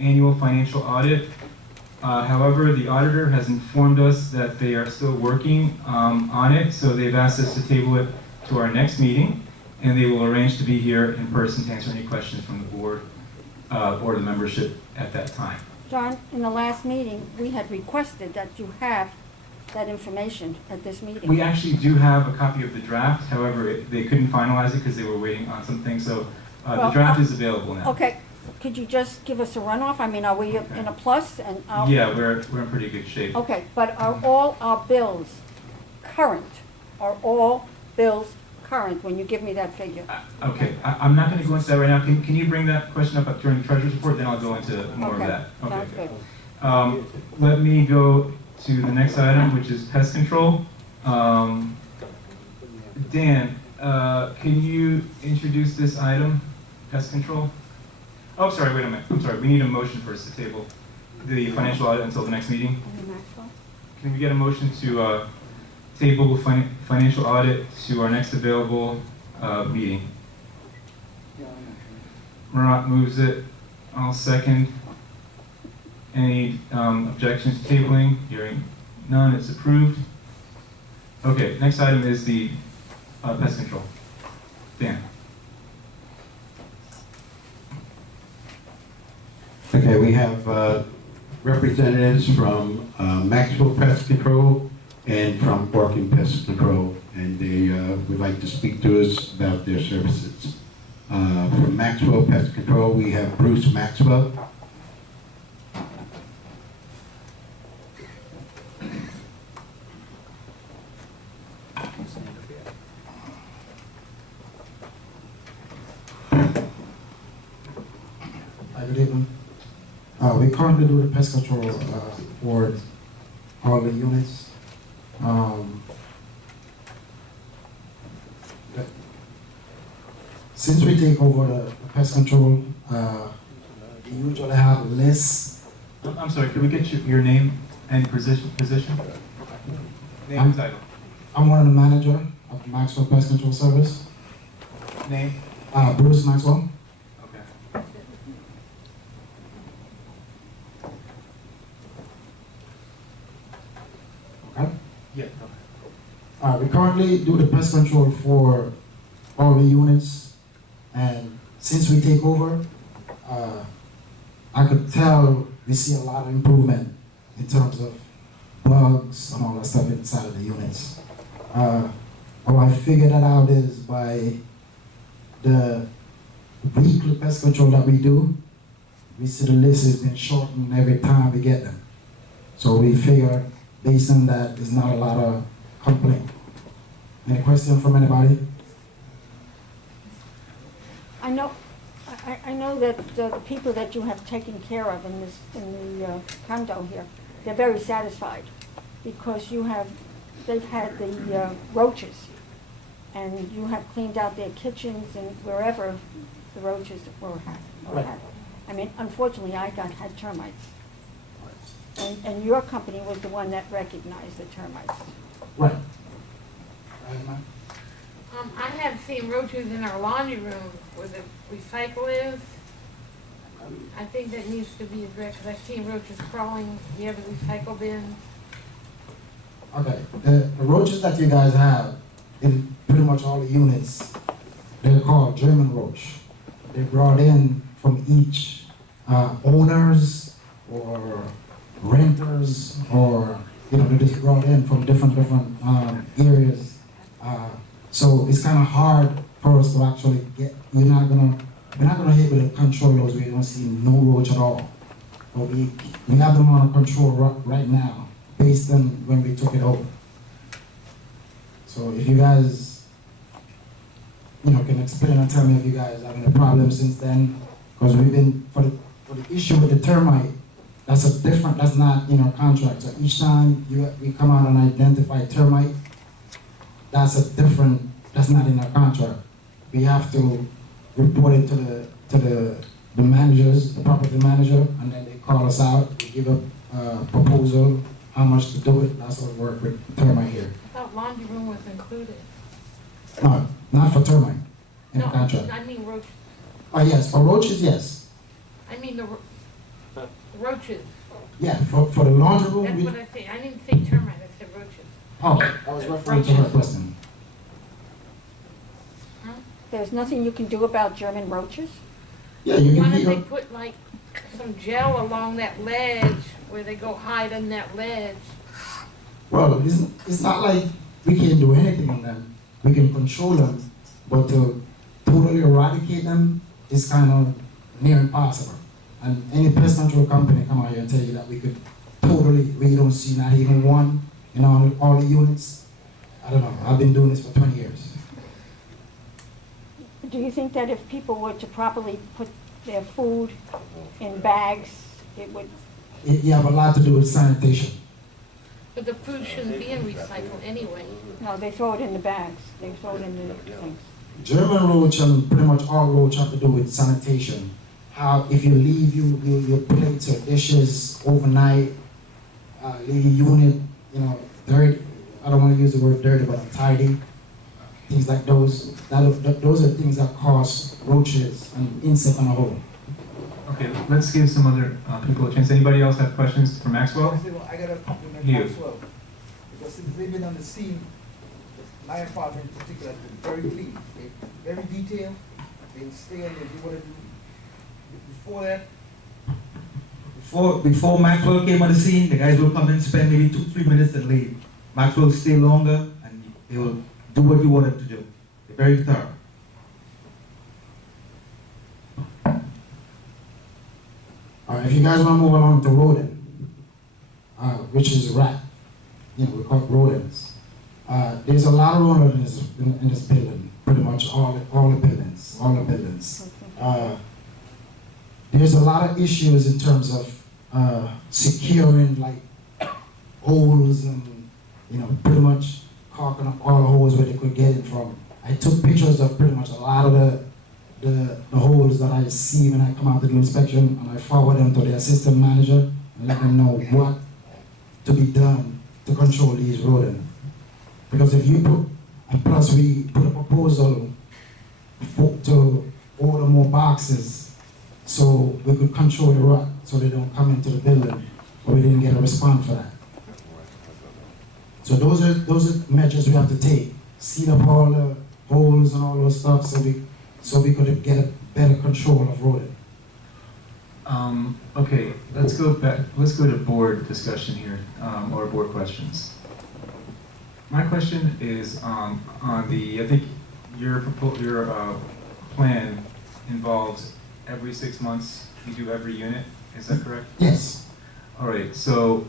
annual financial audit. However, the auditor has informed us that they are still working on it, so they've asked us to table it to our next meeting, and they will arrange to be here in person to answer any questions from the board or the membership at that time. John, in the last meeting, we had requested that you have that information at this meeting. We actually do have a copy of the draft, however, they couldn't finalize it because they were waiting on some things, so the Well, draft is available now. Okay, could you just give us a runoff? I mean, are we in a plus and? Yeah, we're in pretty good shape. Okay, but are all our bills current? Are all bills current when you give me that figure? Okay, I'm not going to go into that right now. Can you bring that question up during the treasurer's report, then I'll go into more of Okay, that. sounds good. Let me go to the next item, which is pest control. Dan, can you introduce this item, pest control? Oh, sorry, wait a minute. I'm sorry, we need a motion first to table the financial audit until the next meeting. Maxwell? Can we get a motion to table financial audit to our next available meeting? Marat moves it. I'll second. Any objections to tabling? Hearing none, it's approved. Okay, next item is the pest control. Dan. Okay, we have representatives from Maxwell Pest Control and from Orkin Pest Control, and they would like to speak to us about their services. From Maxwell Pest Control, we have Bruce Maxwell. Good evening. We currently do the pest control for all the units. Since we take over the pest control, we usually have lists. I'm sorry, could we get your name and position? Name and title. I'm one of the manager of Maxwell Pest Control Service. Name? Bruce Maxwell. Okay. Okay. Yeah. We currently do the pest control for all the units, and since we take over, I could tell we see a lot of improvement in terms of bugs and all that stuff inside of the units. How I figured that out is by the weekly pest control that we do. We see the list has been shortened every time we get them. So we figure based on that, there's not a lot of complaint. Any question from anybody? I know that the people that you have taken care of in the condo here, they're very satisfied because they've had the roaches, and you have cleaned out their kitchens and wherever the roaches were had. Right. I mean, unfortunately, I had termites, and your company was the one that recognized the termites. Right. Right, ma'am? I have seen roaches in our laundry room where the recycle is. I think that needs to be addressed, because I've seen roaches crawling near the recycle bin. Okay, the roaches that you guys have in pretty much all the units, they're called German roach. They're brought in from each owners or renters, or they're just brought in from different areas. So it's kind of hard for us to actually get. We're not gonna be able to control those. We don't see no roach at all. But we have them under control right now, based on when we took it over. So if you guys, can explain and tell me if you guys having a problem since then, because we've been for the issue with the termite. That's not in our contract. So each time we come out and identify termite, that's not in our contract. We have to report it to the managers, the property manager, and then they call us out, we give a proposal, how much to do it. That's how we work with termite here. I thought laundry room was included. No, not for termite in the No, contract. I mean roaches. Oh yes, for roaches, yes. I mean Roaches. Yeah, for the laundry room, That's we, what I said. I didn't say termite, I said roaches. oh, I was referring to her question. Huh? There's nothing you can do about German roaches? Yeah, you Why can don't heat they up. put like some gel along that ledge where they go hide on that ledge? Well, it's not like we can do anything on them. We can control them, but to totally eradicate them is kind of near impossible. And any pest control company come out here and tell you that we could we don't see not even one in all the units. I don't know. I've been doing this for 20 years. Do you think that if people were to properly put their food in bags, it would, You have a lot to do with sanitation. But the food shouldn't be in recycle anyway. no, they throw it in the bags, they throw it in the things. German roach and pretty much all roach have to do with sanitation. How if you leave your plates or dishes overnight, leave your unit, dirty. I don't want to use the word dirty, but untidy. Things like those. Those are things that cause roaches and insects on the whole. Okay, let's give some other people a chance. Anybody else have questions for Maxwell? I gotta compliment You. Maxwell, because since they've been on the scene, my apartment in particular has been very clean, very detailed, they stay and they do what they do. Before that, Before Maxwell came on the scene, the guys will come in, spend maybe 2-3 minutes and leave. Maxwell will stay longer and he will do what you want him to do. They're very thorough. All right, if you guys want to move along to rodent, which is rat, we call it rodents. There's a lot of rodents in this building, pretty much all the buildings. There's a lot of issues in terms of securing like holes and pretty much caulking up all the holes where they could get it from. I took pictures of pretty much a lot of the holes that I see when I come out to do inspection, and I forward them to the assistant manager and let them know what to be done to control these rodents. Because if you put, and plus we put a proposal to order more boxes so we could control the rat so they don't come into the building, but we didn't get a response for that. So those are measures we have to take. Seal up all the holes and all those stuff so we could get a better control of rodent. Okay, let's go back. Let's go to board discussion here, or board questions. My question is on the. I think your plan involves every 6 months you do every unit. Is that correct? Yes. All right. So,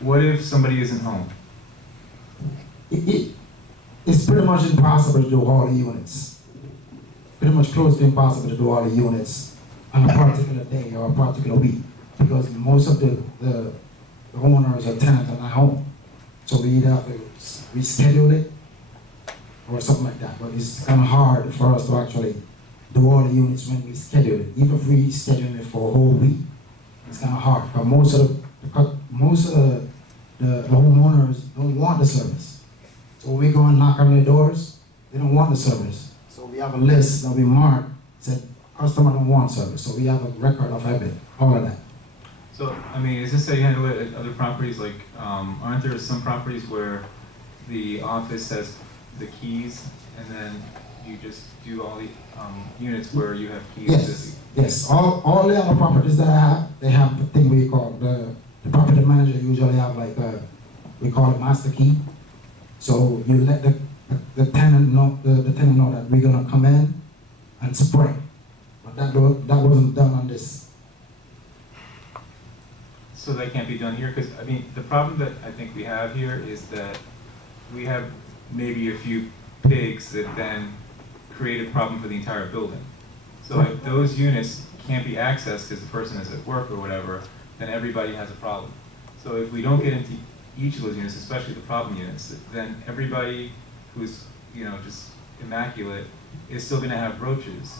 what if somebody isn't home? It's pretty much impossible to do all the units. Pretty much close to impossible to do all the units on a particular day or a particular week, because most of the owners or tenants are not home. So we either have to reschedule it or something like that. But it's kind of hard for us to actually do all the units when we schedule it. Even if we schedule it for a whole week, it's kind of hard. Because most of the homeowners don't want the service. So when we go and knock on their doors, they don't want the service. So we have a list that we mark, said customer don't want service. So we have a record of all of that. So, I mean, is this how you handle it at other properties? Like, aren't there some properties where the office has the keys and then you just do all the units where you have keys? Yes, yes. All the other properties that I have, they have the thing we call the property manager usually have like we call it master key. So you let the tenant know that we're gonna come in and spray. But that wasn't done on this. So that can't be done here? Because, I mean, the problem that I think we have here is that we have maybe a few pigs that then create a problem for the entire building. So if those units can't be accessed because the person is at work or whatever, then everybody has a problem. So if we don't get into each of those units, especially the problem units, then everybody who's, just immaculate is still gonna have roaches.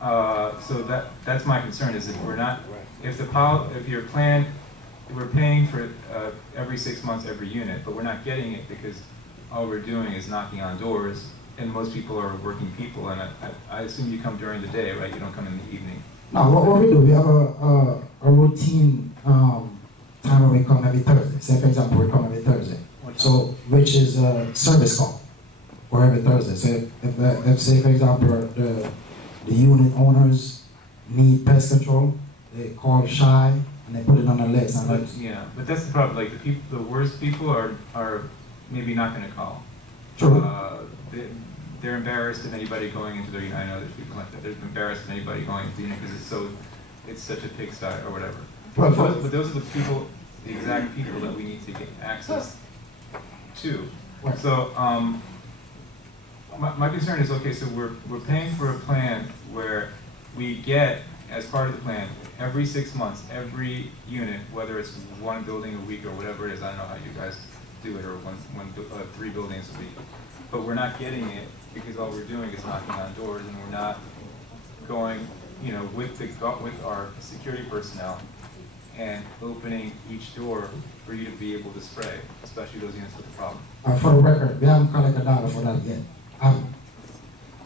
So that's my concern, is if we're not, if your plan, we're paying for every 6 months every unit, but we're not getting it because all we're doing is knocking on doors, and most people are working people, and I assume you come during the day, right? You don't come in the evening. No, what we do, we have a routine, time when we come every Thursday. Say for example, we come every Thursday. So, which is a service call for every Thursday. So if say for example, the unit owners need pest control, they call Shy and they put it on the list. And But, like, yeah, but that's the problem, like, the worst people are maybe not gonna call. true. They're embarrassed of anybody going into their unit. I know there's people like that. They're embarrassed of anybody going into the unit because it's such a pigsty or whatever. Well, But those are the people, the exact people that we need to get access to. Right. So, my concern is, okay, so we're paying for a plan where we get, as part of the plan, every 6 months, every unit, whether it's one building a week or whatever it is, I don't know how you guys do it, or 3 buildings a week. But we're not getting it because all we're doing is knocking on doors, and we're not going, with our security personnel and opening each door for you to be able to spray, especially those units with a problem. For the record, we haven't collected a dollar for that yet.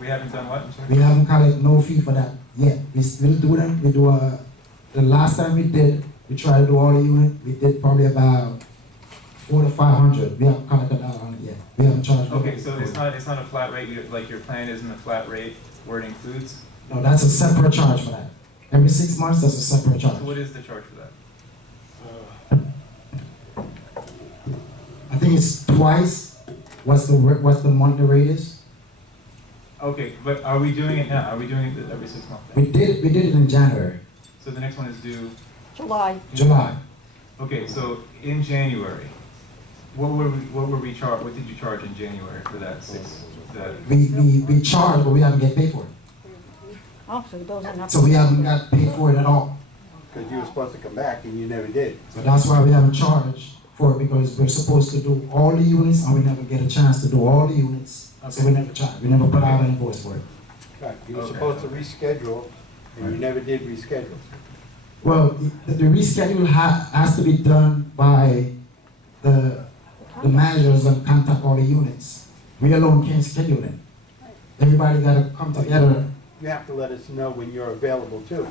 We haven't done what, I'm sorry? We haven't collected no fee for that yet. We still do them. We do the last time we did, we tried to do all the unit. We did probably about 400 to 500. We haven't collected a dollar on it yet. We haven't charged. Okay, so it's not a flat rate, like your plan isn't a flat rate where it includes, No, that's a separate charge for that. Every 6 months, that's a separate so charge. what is the charge for that? I think it's twice. What's the monthly rate is? Okay, but are we doing it now? Are we doing it every 6 months? We did it in January, So the next one is due, July. July. okay, so in January, what did you charge in January for that We charge, but we haven't get paid for it. Oh, so those are not. So we haven't got paid for it at all. Because you were supposed to come back and you never did. So that's why we haven't charged for it, because we're supposed to do all the units and we never get a chance to do all the units. So we never charge. We never put out an invoice for it. Right, you were Okay. supposed to reschedule, and you never did reschedule. Well, the reschedule has to be done by the managers and contact all the units. We alone can't schedule it. Everybody gotta come together. You have to let us know when you're available too,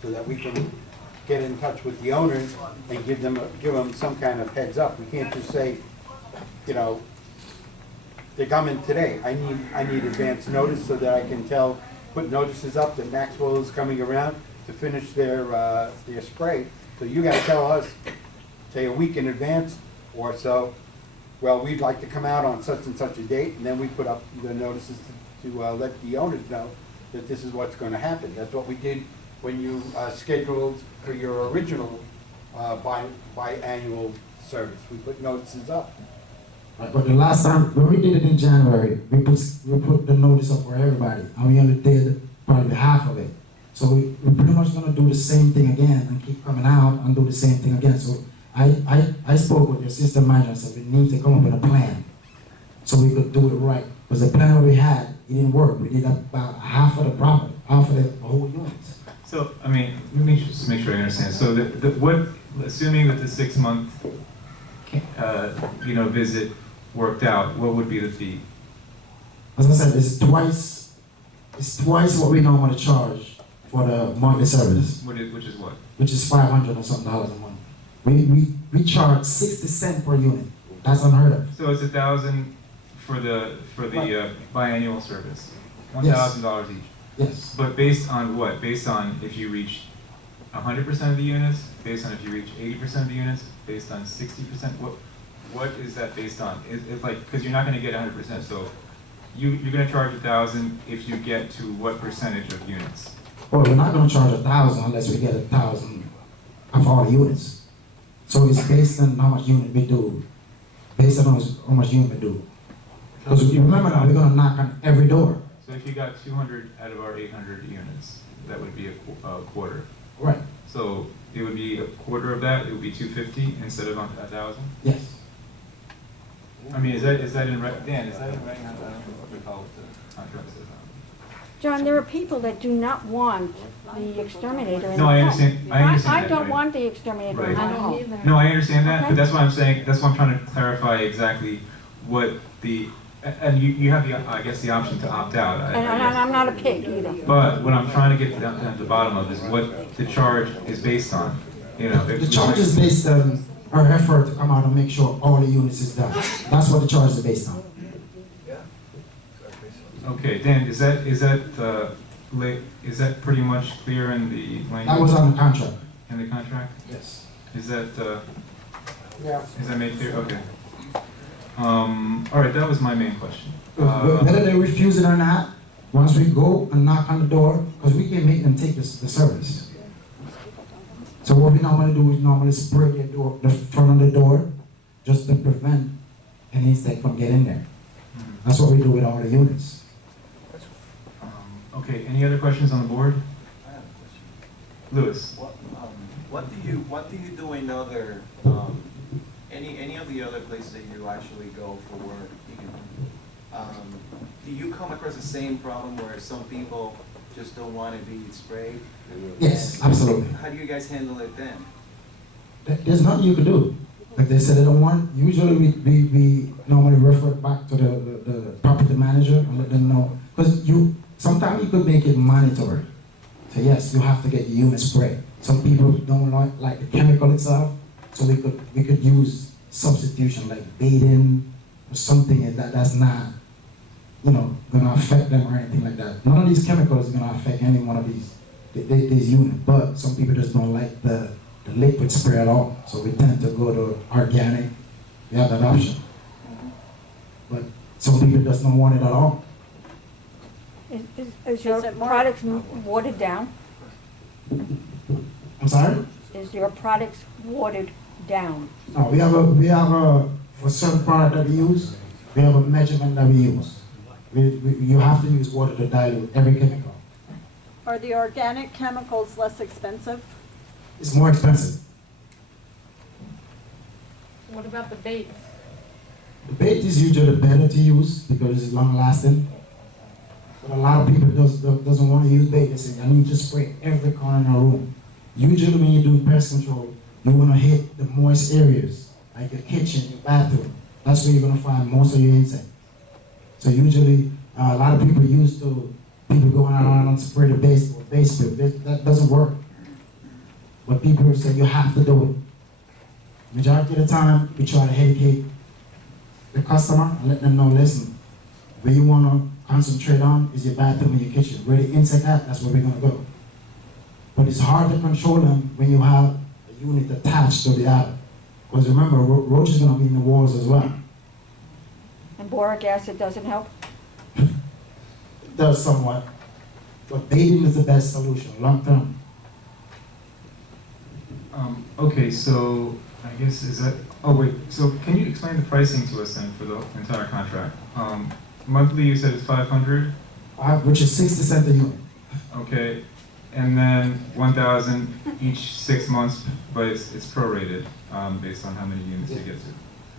so that we can get in touch with the owners and give them some kind of heads up. We can't just say, they're coming today. I need advance notice so that I can put notices up that Maxwell is coming around to finish their spray. So you gotta tell us, say a week in advance or so, well, we'd like to come out on such and such a date, and then we put up the notices to let the owners know that this is what's gonna happen. That's what we did when you scheduled for your original biannual service. We put notices up. But the last time, when we did it in January, we put the notice up for everybody, and we only did probably half of it. So we're pretty much gonna do the same thing again and keep coming out and do the same thing again. So I spoke with the assistant manager and said we need to come up with a plan so we could do it right. Because the plan we had, it didn't work. We did about half of the property, half of the whole units. So, I mean, let me just make sure I understand. So assuming that the 6 month, visit worked out, what would be the fee? As I said, it's twice what we normally charge for the monthly service, Which is what? which is $500 or something a month. We charge 60 cents per unit. That's unheard of. So it's $1,000 for the biannual service, $1,000 each. Yes. But based on what? Based on if you reach 100% of the units, based on if you reach 80% of the units, based on 60%. What is that based on? It's like, because you're not going to get 100%. So you're going to charge $1,000 if you get to what percentage of units? Well, we're not going to charge 1,000 unless we get 1,000 of all the units. So it's based on how much unit we do, based on how much unit we do. Because you remember now, we're going to knock on every door. So if you got 200 out of our 800 units, that would be a quarter. Right. So it would be a quarter of that. It would be 250 instead of 1,000. Yes. I mean, is that in Dan? Is that in writing? I don't recall what the contract says. John, there are people that do not want the exterminator in No, their I home. understand. I understand I that, don't right. want the exterminator in Right. my I don't home. either. No, I understand that, Okay. but that's why I'm saying. That's why I'm trying to clarify exactly what the. And you have I guess the option to opt out. I And guess. I'm not a pig either. But what I'm trying to get down to the bottom of is what the charge is based on. you know. The charge is based on our effort to come out and make sure all the units is done. That's what the charge is based on. Okay, Dan, is that pretty much clear in the language? That was on the contract. In the contract? Yes. Is that, Yeah. is that made clear? Okay. All right, that was my main question. Whether they refuse it or not, once we go and knock on the door, because we can make them take the service. So what we normally do is normally spray the front of the door, just to prevent any insect from getting there. That's what we do with all the units. Okay, any other questions on the board? I have a question. Lewis? What do you do in other, any of the other places that you actually go for work? Do you come across the same problem where some people just don't want to be sprayed? Yes, absolutely. How do you guys handle it then? There's nothing you can do. Like they said they don't want, usually we normally refer back to the property manager and let them know. Because sometimes you could make it mandatory. So yes, you have to get the unit sprayed. Some people don't like the chemical itself, so we could use substitution like baiting or something that's not, gonna affect them or anything like that. None of these chemicals is gonna affect any one of these units, but some people just don't like the liquid spray at all. So we tend to go to organic. We have that option. But some people just don't want it at all. Is your products watered down? I'm sorry? Is your products watered down? No, we have a for certain product that we use, we have a measurement that we use. You have to use water to dilute every chemical. Are the organic chemicals less expensive? It's more expensive. What about the baits? The bait is usually better to use because it's long lasting. But a lot of people doesn't want to use bait. They say, I need to spray every corner in our room. Usually when you do pest control, you want to hit the moist areas, like your kitchen, your bathroom. That's where you're going to find most of your insects. So usually, a lot of people used to people going around and spray the base spray. That doesn't work. But people say you have to do it. Majority of the time, we try to educate the customer and let them know, listen, where you want to concentrate on is your bathroom and your kitchen. Where the insect at, that's where we're going to go. But it's hard to control them when you have a unit attached to the attic. Because remember, roach is going to be in the walls as well. And boric acid doesn't help? It does somewhat. But baiting is the best solution, long term. Okay, so I guess so can you explain the pricing to us then for the entire contract? Monthly you said it's 500? Which is 60 cents a unit. Okay, and then 1,000 each 6 months, but it's prorated based on how many units you get to.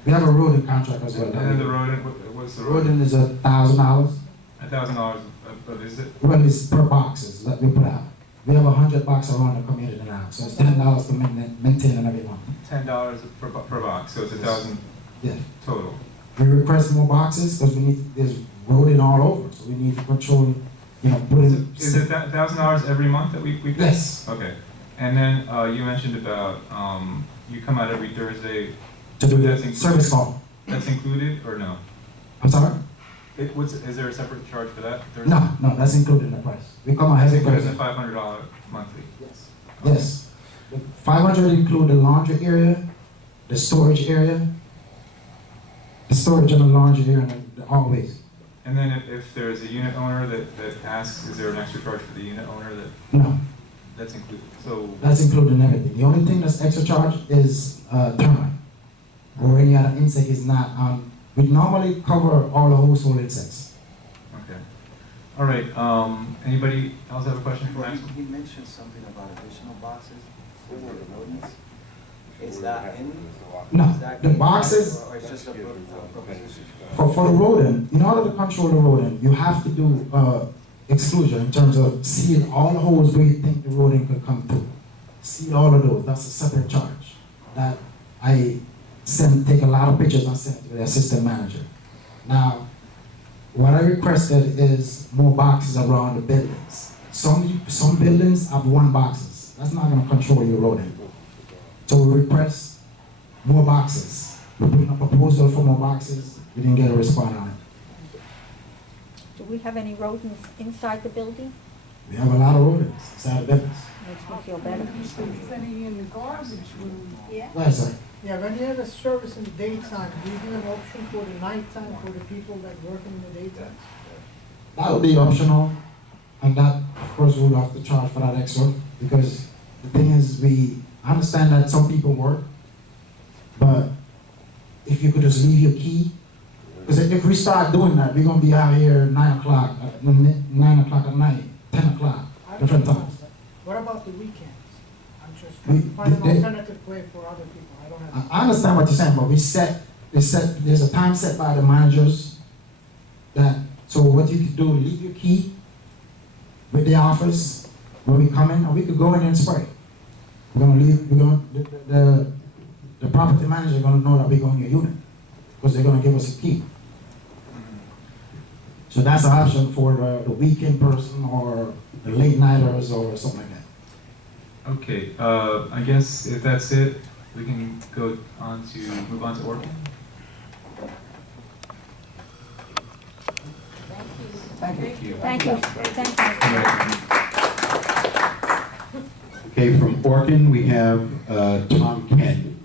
We have a rodent contract as well. And then the rodent, what's the rodent? Rodent is $1,000. $1,000 a visit? Well, it's per boxes that we put out. We have 100 boxes around the community now, so it's $10 to maintain them every month. $10 per box, so it's 1,000 Yeah. total. We request more boxes because there's rodent all over, so we need to control, putting. Is it $1,000 every month that we pay? Yes. Okay, and then you mentioned about you come out every Thursday. To do That's the included? service call. That's included or no? I'm sorry? Is there a separate charge for that? Thursday? No, that's included in the price. We come out That's every included in Thursday. the $500 monthly? Yes. Yes. The 500 include the laundry area, the storage area, the storage and the laundry area, and the hallways. And then if there's a unit owner that asks, is there an extra charge for the unit owner No, that's included? So, that's included in everything. The only thing that's extra charge is termite or any other insect is not. We normally cover all the household insects. okay. All right, anybody else have a question for Maxwell? He mentioned something about additional boxes for the rodents. Is that in? No, Is that the in- boxes Or it's just a proposition? for the rodent. In order to control the rodent, you have to do exclusion in terms of seal all the holes where you think the rodent could come through. Seal all of those. That's a separate charge. That I take a lot of pictures and send to the assistant manager. Now, what I requested is more boxes around the buildings. Some buildings have 1 boxes. That's not going to control your rodent. So we request more boxes. We put in a proposal for more boxes, we didn't get a response on it. Do we have any rodents inside the building? We have a lot of rodents inside the buildings. Makes me feel better. Sitting in the garbage room. Right, sir. Yeah, when you have a service in the daytime, do you give an option for the nighttime for the people that work in the daytime? That would be optional, and that, of course, we'll have to charge for that extra, because the thing is, we understand that some people work, but if you could just leave your key, because if we start doing that, we're gonna be out here 9 o'clock, 9 o'clock at night, 10 o'clock, I different don't times. understand. What about the weekends? I'm just We- trying to find an they- alternative way for other people. I don't have. I understand what you're saying, but there's a time set by the managers that, so what you could do, leave your key with the office when we come in, and we could go in and spray. We're gonna leave, the property manager gonna know that we go in your unit, because they're gonna give us a key. So that's an option for the weekend person or the late nighters or something like that. Okay, I guess if that's it, we can move on to Orkin. Thank you. Thank you, thank you. Okay, from Orkin, we have Tom Kent.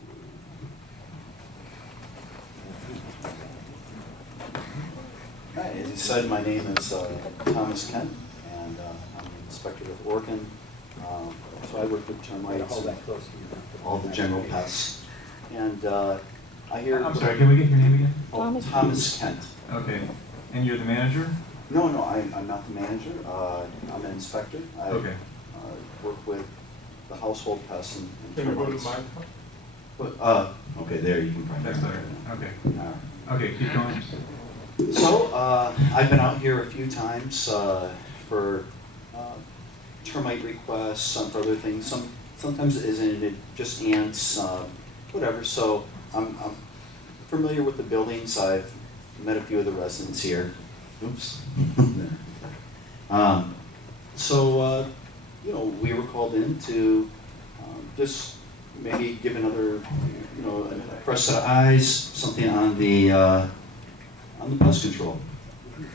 Hi, as you said, my name is Thomas Kent, and I'm an inspector with Orkin. So I work with termites and all the general pests. And I hear... I'm sorry, can we get your name again? Oh, Thomas Kent. Okay, and you're the manager? No, I'm not the manager. I'm an inspector. I Okay. work with the household pests and Can we go to termites. my But, okay, there you can probably... That's better, okay. All right. Okay, keep going. So, I've been out here a few times for termite requests, some for other things. Sometimes it isn't, it just ants, whatever. So I'm familiar with the buildings. I've met a few of the residents here. Oops. You know, we were called in to just maybe give another, you know, a fresh set of eyes, something on the pest control.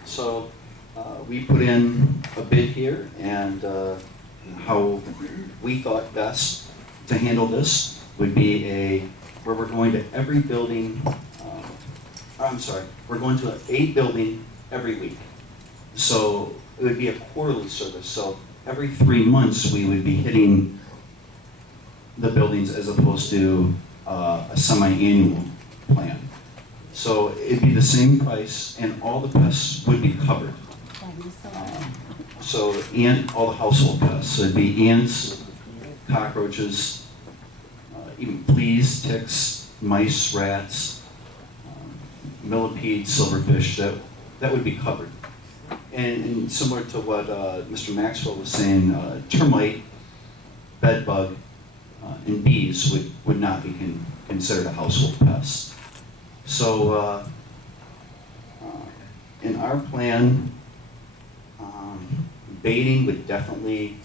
So we put in a bid here, and how we thought best to handle this would be where we're going to every building, we're going to a building every week. So it would be a quarterly service. So every 3 months we would be hitting the buildings as opposed to a semi-annual plan. So it'd be the same price, and all the pests would be covered. All the household pests. So it'd be ants, cockroaches, even fleas, ticks, mice, rats, millipedes, silverfish. That would be covered. And similar to what Mr. Maxwell was saying, termite, bed bug, and bees would not be considered a household pest. So in our plan, baiting would definitely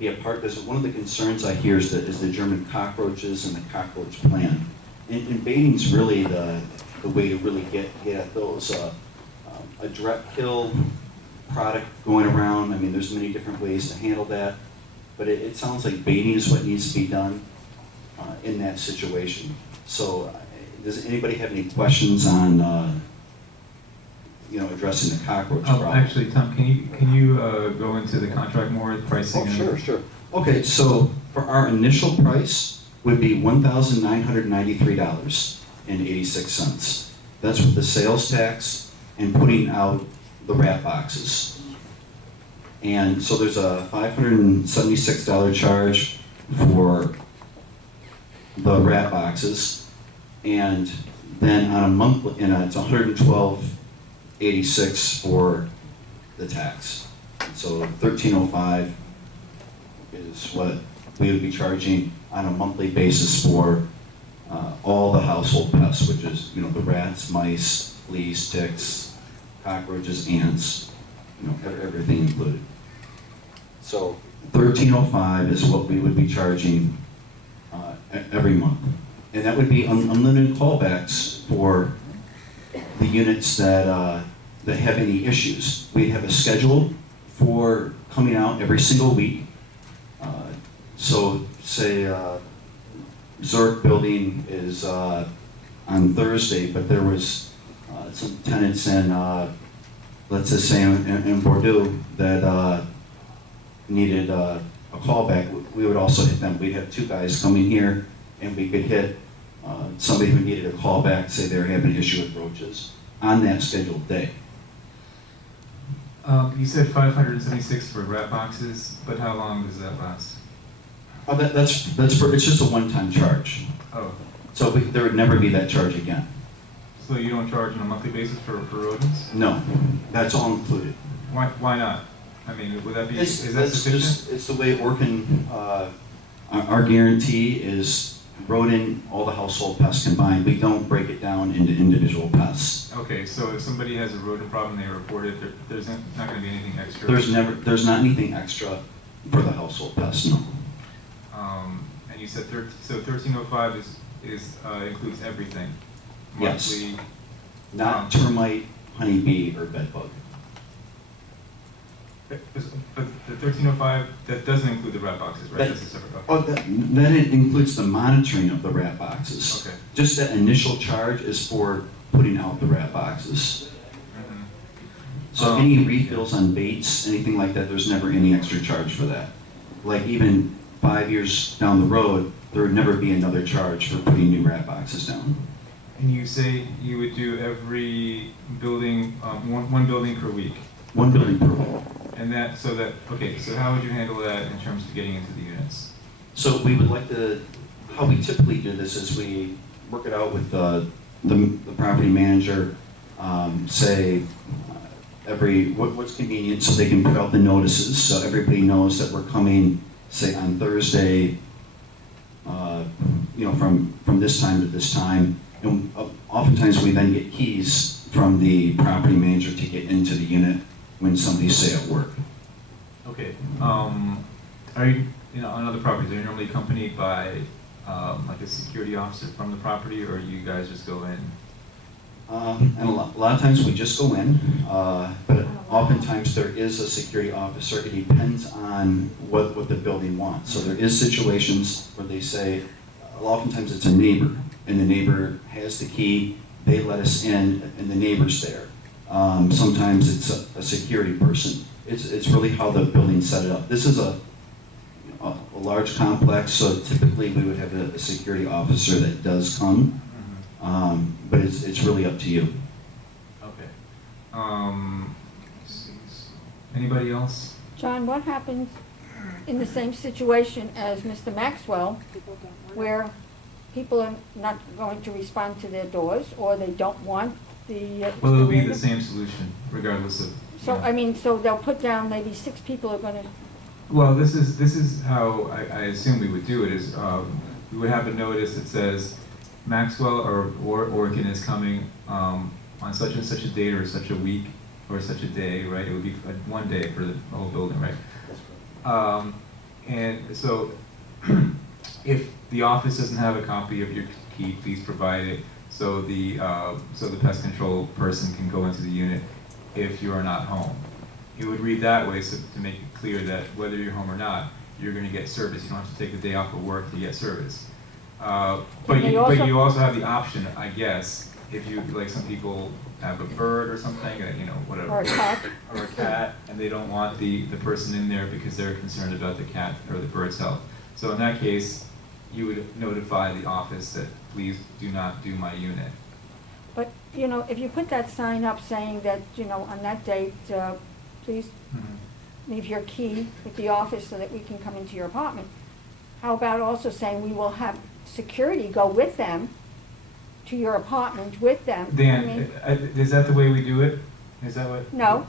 be a part, because one of the concerns I hear is the German cockroaches and the cockroach plan. And baiting's really the way to really get at those. A direct kill product going around, I mean, there's many different ways to handle that, but it sounds like baiting is what needs to be done in that situation. So does anybody have any questions on addressing the cockroach problem? Actually, Tom, can you go into the contract more, the pricing? Oh, sure. Okay, so for our initial price would be $1,993.86. That's with the sales tax and putting out the rat boxes. And so there's a $576 charge for the rat boxes, and then on a monthly, it's $112.86 for the tax. So $1,305 is what we would be charging on a monthly basis for all the household pests, which is, the rats, mice, fleas, ticks, cockroaches, ants, everything included. So $1,305 is what we would be charging every month. And that would be unlimited callbacks for the units that have any issues. We have a schedule for coming out every single week. So say Zurich building is on Thursday, but there was some tenants in, let's just say in Bordeaux that needed a callback. We would also hit them. We'd have two guys coming here and we could hit somebody who needed a callback, say they were having an issue with roaches on that scheduled day. You said 576 for rat boxes, but how long does that last? Oh, that's for, it's just a one-time charge. Oh, So there would never be that charge again. so you don't charge on a monthly basis for rodents? No, that's all included. Why not? I mean, would that be, It's, is that it's sufficient? just, it's the way it working, our guarantee is rodent, all the household pests combined. We don't break it down into individual pests. Okay, so if somebody has a rodent problem, they report it, there's not gonna be anything extra? There's not anything extra for the household pests, no. And you said so 1305 includes everything? Yes. Monthly, Not termite, honeybee, or bedbug. but the 1305, that doesn't include the rat boxes, right? That- That's a separate, okay. Oh, then it includes the monitoring of the rat boxes. Okay. Just that initial charge is for putting out the rat boxes. Mhm. So any refills on baits, anything like that, there's never any extra charge for that. Like even 5 years down the road, there would never be another charge for putting new rat boxes down. And you say you would do every building, one building per week? One building per week. And okay, so how would you handle that in terms of getting into the units? So we would like to, how we typically do this is we work it out with the property manager, say what's convenient so they can put out the notices so everybody knows that we're coming, say on Thursday, from this time to this time. And oftentimes we then get keys from the property manager to get into the unit when somebody's, say, at work. Okay, are you, on other properties, are you normally accompanied by, like a security officer from the property, or you guys just go in? And a lot of times we just go in, but oftentimes there is a security officer. It depends on what the building wants. So there is situations where they say, oftentimes it's a neighbor, and the neighbor has the key, they let us in, and the neighbor's there. Sometimes it's a security person. It's really how the building's set it up. This is a large complex, so typically we would have a security officer that does come. But it's really up to you. Okay. Let's see. Anybody else? John, what happens in the same situation as Mr. Maxwell, where people are not going to respond to their doors, or they don't want the... Well, it'll be the same solution, regardless of... So, I mean, so they'll put down, maybe 6 people are gonna... Well, this is how I assume we would do it, is we would have a notice that says Maxwell or Orkin is coming on such and such a date or such a week or such a day, right? It would be one day for the whole building, right? And so if the office doesn't have a copy of your key, please provide it so the pest control person can go into the unit if you are not home. It would read that way, so to make it clear that whether you're home or not, you're going to get service. You don't have to take the day off of work to get service. But you also have the option, I guess, if you, like some people have a bird or something, whatever. Or a cat. Or a cat, and they don't want the person in there because they're concerned about the cat or the bird's health. So in that case, you would notify the office that please do not do my unit. But, if you put that sign up saying that, on that date, please leave your key with the office so that we can come into your apartment. How about also saying we will have security go with them to your apartment with them? Dan, is that the way we do it? Is that what? No,